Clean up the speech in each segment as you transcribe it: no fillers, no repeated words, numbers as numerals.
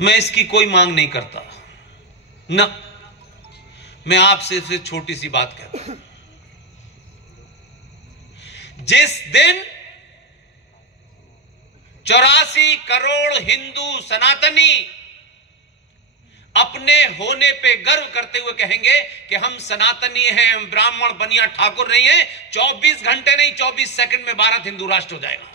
मैं इसकी कोई मांग नहीं करता ना। मैं आपसे सिर्फ छोटी सी बात कहता हूं, जिस दिन 84 करोड़ हिंदू सनातनी अपने होने पे गर्व करते हुए कहेंगे कि हम सनातनी हैं, हम ब्राह्मण बनिया ठाकुर नहीं है, 24 घंटे नहीं 24 सेकंड में भारत हिंदू राष्ट्र हो जाएगा।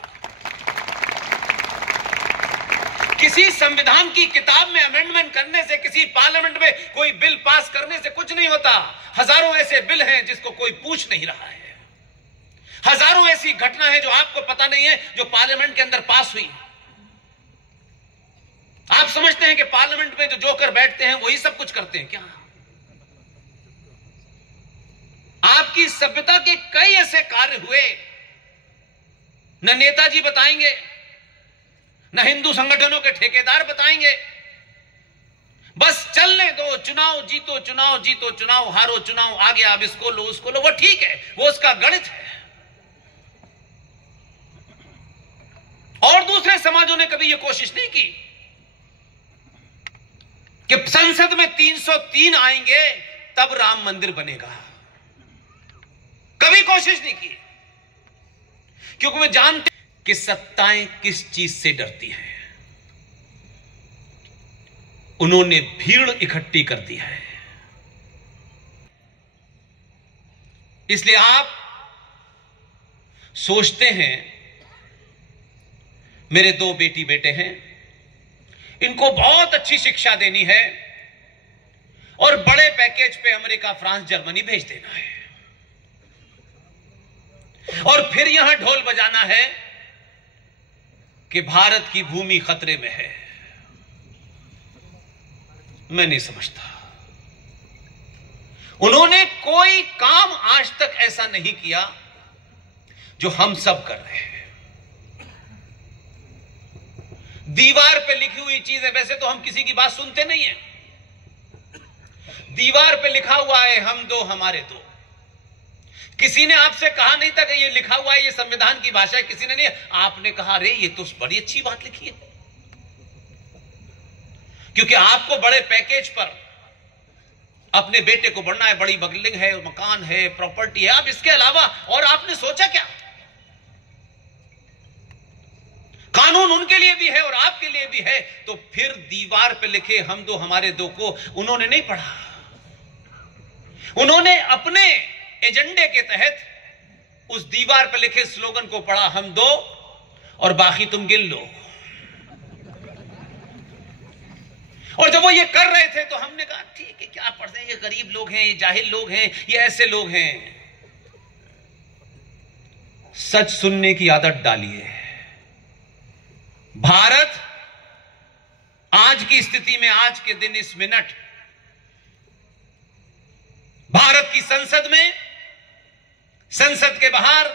किसी संविधान की किताब में अमेंडमेंट करने से, किसी पार्लियामेंट में कोई बिल पास करने से कुछ नहीं होता। हजारों ऐसे बिल हैं जिसको कोई पूछ नहीं रहा है। हजारों ऐसी घटना है जो आपको पता नहीं है, जो पार्लियामेंट के अंदर पास हुई। आप समझते हैं कि पार्लियामेंट में जो जोकर बैठते हैं वही सब कुछ करते हैं क्या? आपकी सभ्यता के कई ऐसे कार्य हुए, न नेताजी बताएंगे, न हिंदू संगठनों के ठेकेदार बताएंगे। बस चलने दो, चुनाव जीतो चुनाव जीतो, चुनाव हारो चुनाव आ गया, अब इसको लो उसको लो, वो ठीक है, वो उसका गणित है। और दूसरे समाजों ने कभी यह कोशिश नहीं की कि संसद में 303 आएंगे तब राम मंदिर बनेगा। कभी कोशिश नहीं की, क्योंकि वे जानते कि सत्ताएं किस चीज से डरती हैं। उन्होंने भीड़ इकट्ठी कर दी है। इसलिए आप सोचते हैं, मेरे 2 बेटी बेटे हैं, इनको बहुत अच्छी शिक्षा देनी है और बड़े पैकेज पे अमेरिका, फ्रांस, जर्मनी भेज देना है, और फिर यहां ढोल बजाना है कि भारत की भूमि खतरे में है। मैं नहीं समझता। उन्होंने कोई काम आज तक ऐसा नहीं किया जो हम सब कर रहे हैं। दीवार पे लिखी हुई चीजें, वैसे तो हम किसी की बात सुनते नहीं है। दीवार पे लिखा हुआ है हम दो हमारे दो। किसी ने आपसे कहा नहीं था कि ये लिखा हुआ है, ये संविधान की भाषा है, किसी ने नहीं। आपने कहा अरे ये तो बड़ी अच्छी बात लिखी है, क्योंकि आपको बड़े पैकेज पर अपने बेटे को बढ़ना है, बड़ी बिल्डिंग है, मकान है, प्रॉपर्टी है। अब इसके अलावा और आपने सोचा क्या? कानून उनके लिए भी है और आपके लिए भी है, तो फिर दीवार पे लिखे हम दो हमारे दो को उन्होंने नहीं पढ़ा। उन्होंने अपने एजेंडे के तहत उस दीवार पे लिखे स्लोगन को पढ़ा, हम दो और बाकी तुम गिन लो। और जब वो ये कर रहे थे तो हमने कहा ठीक है, क्या पढ़ते हैं, ये गरीब लोग हैं, ये जाहिल लोग हैं, ये ऐसे लोग हैं। सच सुनने की आदत डालिए। भारत आज की स्थिति में, आज के दिन, इस मिनट, भारत की संसद में, संसद के बाहर,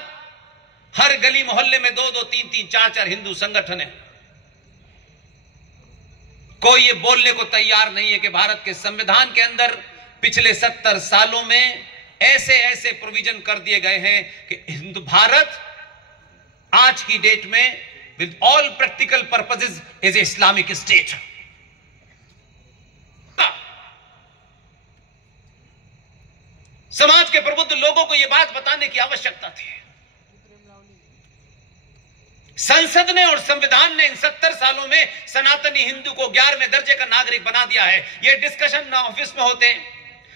हर गली मोहल्ले में 2-2, 3-3, 4-4 हिंदू संगठन है। कोई ये बोलने को तैयार नहीं है कि भारत के संविधान के अंदर पिछले 70 सालों में ऐसे ऐसे प्रोविजन कर दिए गए हैं कि हिंदू भारत आज की डेट में with all practical purposes is a Islamic state. समाज के प्रबुद्ध लोगों को यह बात बताने की आवश्यकता थी। संसद ने और संविधान ने इन 70 सालों में सनातनी हिंदू को 11वें दर्जे का नागरिक बना दिया है। यह डिस्कशन न ऑफिस में होते,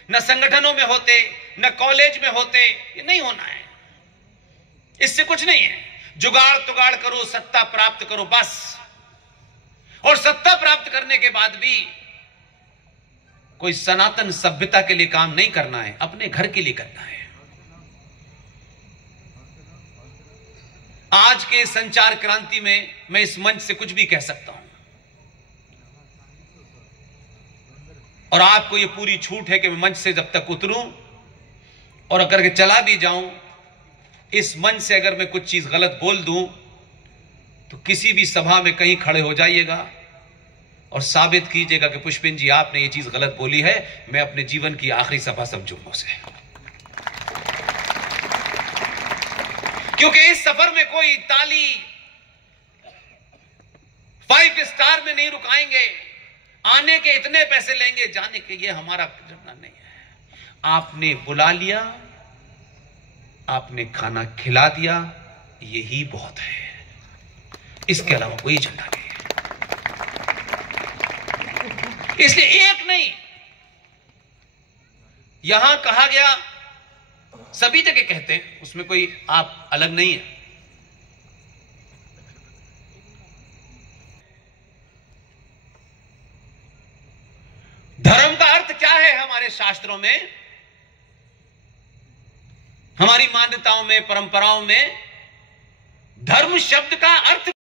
न संगठनों में होते, न कॉलेज में होते, ये नहीं होना है। इससे कुछ नहीं है। जुगाड़ तुगाड़ करो, सत्ता प्राप्त करो, बस। और सत्ता प्राप्त करने के बाद भी कोई सनातन सभ्यता के लिए काम नहीं करना है, अपने घर के लिए करना है। आज के संचार क्रांति में मैं इस मंच से कुछ भी कह सकता हूं, और आपको यह पूरी छूट है कि मैं मंच से जब तक उतरूं और अगर के चला भी जाऊं, इस मंच से अगर मैं कुछ चीज गलत बोल दूं तो किसी भी सभा में कहीं खड़े हो जाइएगा और साबित कीजिएगा कि पुष्पिन जी आपने ये चीज गलत बोली है। मैं अपने जीवन की आखिरी सभा समझूंगा उसे, क्योंकि इस सफर में कोई ताली 5 स्टार में नहीं रुकाएंगे, आने के इतने पैसे लेंगे, जाने के ये हमारा झगड़ा नहीं है। आपने बुला लिया, आपने खाना खिला दिया, यही बहुत है, इसके अलावा कोई एजेंडा नहीं है। इसलिए एक नहीं, यहां कहा गया, सभी जगह कहते हैं, उसमें कोई आप अलग नहीं है। धर्म का अर्थ क्या है हमारे शास्त्रों में, हमारी मान्यताओं में, परंपराओं में? धर्म शब्द का अर्थ